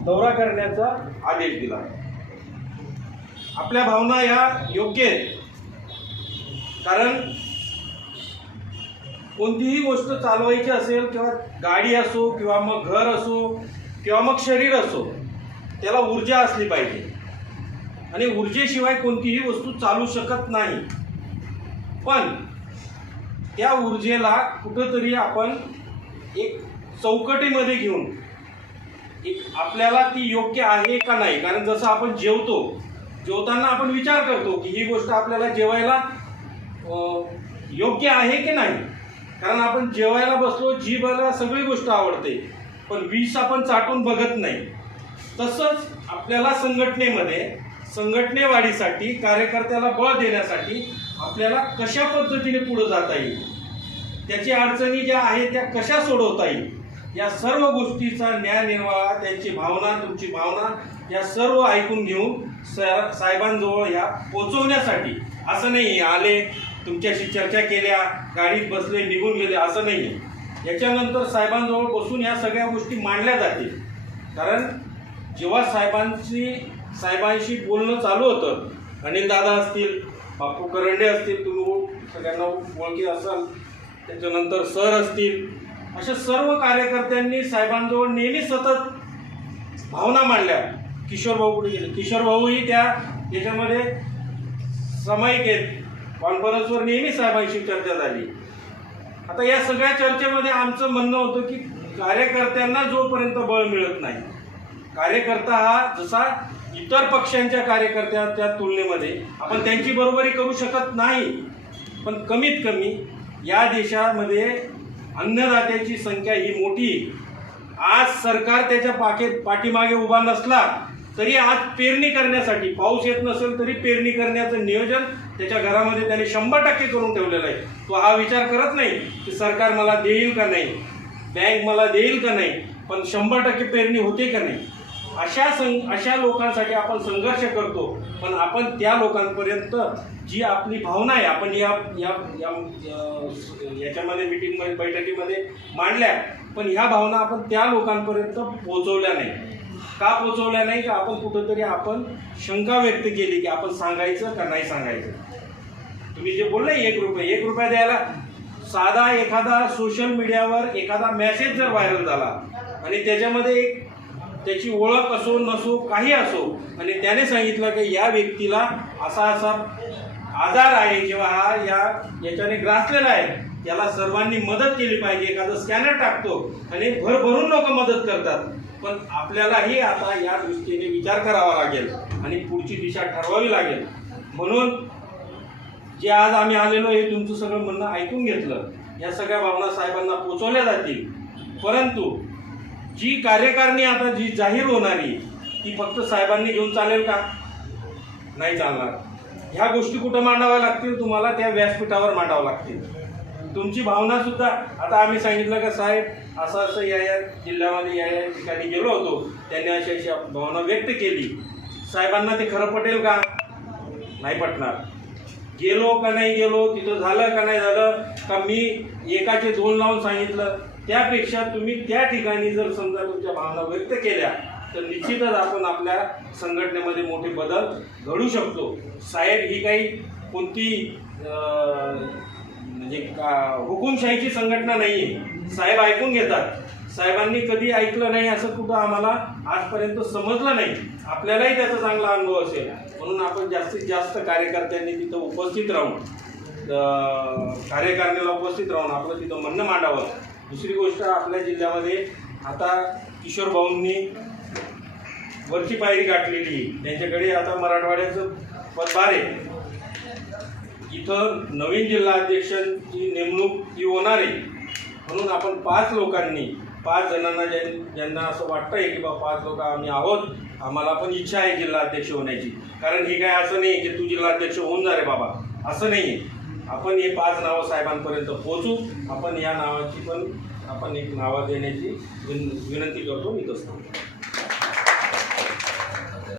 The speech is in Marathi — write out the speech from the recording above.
दौरा करण्याचा आदेश दिला। आपल्या भावना या योग्य आहेत, कारण कोणतीही गोष्ट चालवायची असेल किंवा गाडी असो किंवा मग घर असो किंवा मग शरीर असो, त्याला ऊर्जा असली पाहिजे आणि ऊर्जेशिवाय कोणतीही वस्तू चालू शकत नाही। पण त्या ऊर्जेला कुठंतरी आपण एक चौकटीमध्ये घेऊन आपल्याला ती योग्य आहे का नाही, कारण जसं आपण जेवताना आपण विचार करतो की ही गोष्ट आपल्याला जेवायला योग्य आहे की नाही, कारण आपण जेवायला बसलो, जीभला सगळी गोष्ट आवडते पण विष आपण चाटून बघत नाही। तसंच आपल्याला संघटने वाढीसाठी, कार्यकर्त्याला बळ देण्यासाठी आपल्याला कशा पद्धतीने पुढे जाता येईल, त्याची अडचणी ज्या आहेत त्या कशा सोडवता येईल, या सर्व गोष्टीचा न्यायनिर्वाळा, त्यांची भावना, तुमची भावना, या सर्व ऐकून घेऊन साहेबांजवळ या पोचवण्यासाठी, असं नाही आले तुमच्याशी चर्चा केल्या, गाडीत बसले निघून गेले, असं नाही। याच्यानंतर साहेबांजवळ बसून या सगळ्या गोष्टी मांडल्या जातील। कारण जेव्हा साहेबांशी बोलणं चालू होतं, अनिल दादा असतील, बापू करंडे असतील, तुम्ही सगळ्यांना ओळखी असाल, त्याच्यानंतर सर असतील, अशा सर्व कार्यकर्त्यांनी साहेबांजवळ नेहमी सतत भावना मांडल्या। किशोर भाऊ कुठे गेले, किशोर भाऊही याच्यामध्ये सामायिक आहेत, कॉन्फरन्सवर नेहमी साहेबांशी चर्चा झाली। आता या सगळ्या चर्चेमध्ये आमचं म्हणणं होतं की कार्यकर्त्यांना जोपर्यंत बळ मिळत नाही, कार्यकर्ता हा जसा इतर पक्षांच्या कार्यकर्त्यांच्या तुलनेमध्ये आपण त्यांची बरोबरी करू शकत नाही, पण कमीत कमी या देशामध्ये अन्नदात्याची संख्या ही मोठी। आज सरकार त्याच्या पाठीमागे उभा नसला तरी आज पेरणी करण्यासाठी, पाऊस येत नसेल तरी पेरणी करण्याचं नियोजन त्याच्या घरामध्ये त्याने 100% करून ठेवलेलं आहे। तो हा विचार करत नाही की सरकार मला देईल का नाही, बँक मला देईल का नाही, पण 100% पेरणी होते का नाही। अशा लोकांसाठी आपण संघर्ष करतो, पण आपण त्या लोकांपर्यंत जी आपली भावना आहे आपण याच्यामध्ये मीटिंगमध्ये, बैठकीमध्ये मांडल्या, पण ह्या भावना आपण त्या लोकांपर्यंत पोहोचवल्या नाही। का पोहोचवल्या नाही? का आपण कुठंतरी आपण शंका व्यक्त केली की आपण सांगायचं का नाही सांगायचं। तुम्ही जे बोलले 1 रुपया द्यायला, साधा एखादा सोशल मीडियावर एखादा मेसेज जर व्हायरल झाला आणि त्याच्यामध्ये त्याची ओळख असो नसो काही असो, आणि त्याने सांगितलं की या व्यक्तीला असा आजार आहे किंवा हा याच्याने ग्रासलेला आहे, त्याला सर्वांनी मदत केली पाहिजे, एखादा स्कॅनर टाकतो आणि भरभरून लोक मदत करतात। पण आपल्यालाही आता या दृष्टीने विचार करावा लागेल आणि पुढची दिशा ठरवावी लागेल। म्हणून जे आज आम्ही आलेलो हे तुमचं सगळं म्हणणं ऐकून घेतलं, या सगळ्या भावना साहेबांना पोचवल्या जातील, परंतु जी कार्यकारिणी आता जी जाहीर होणारी ती फक्त साहेबांनी घेऊन चालेल का? नाही चालणार। ह्या गोष्टी कुठं मांडाव्या लागतील? तुम्हाला त्या व्यासपीठावर मांडावं लागतील। तुमची भावना सुद्धा, आता आम्ही सांगितलं का साहेब असं या जिल्ह्यामध्ये या ठिकाणी गेलो होतो, त्यांनी अशी भावना व्यक्त केली, साहेबांना ते खरं पटेल का? नाही पटणार। गेलो का नाही गेलो, तिथं झालं का नाही झालं, का मी एकाचे 2 लावून सांगितलं, त्यापेक्षा तुम्ही त्या ठिकाणी जर समजा तुमच्या भावना व्यक्त केल्या तर निश्चितच आपण आपल्या संघटनेमध्ये मोठे बदल घडू शकतो। साहेब ही काही कोणती म्हणजे हुकुमशाहीची संघटना नाही आहे। साहेब ऐकून घेतात, साहेबांनी कधी ऐकलं नाही असं कुठं आम्हाला आजपर्यंत समजलं नाही। आपल्यालाही त्याचा चांगला अनुभव असेल, म्हणून आपण जास्तीत जास्त कार्यकर्त्यांनी तिथं उपस्थित राहून, कार्यकारिणीला उपस्थित राहून आपलं तिथं म्हणणं मांडावं। दुसरी गोष्ट, आपल्या जिल्ह्यामध्ये आता किशोर भाऊंनी वरची पायरी गाठलेली, त्यांच्याकडे आता मराठवाड्याचं पदभार आहे। इथं नवीन जिल्हा अध्यक्षांची नेमणूक ही होणार आहे, म्हणून आपण 5 लोकांनी, 5 जणांना ज्यांना असं वाटतंय की बा 5 लोक आम्ही आहोत, आम्हाला पण इच्छा आहे जिल्हा अध्यक्ष होण्याची, कारण ही काय असं नाही की तू जिल्हा अध्यक्ष होऊन जा रे बाबा, असं नाही आहे। आपण हे 5 नावं साहेबांपर्यंत पोहोचू, आपण या नावाची पण आपण एक नावं देण्याची विनंती करतो। मी तसं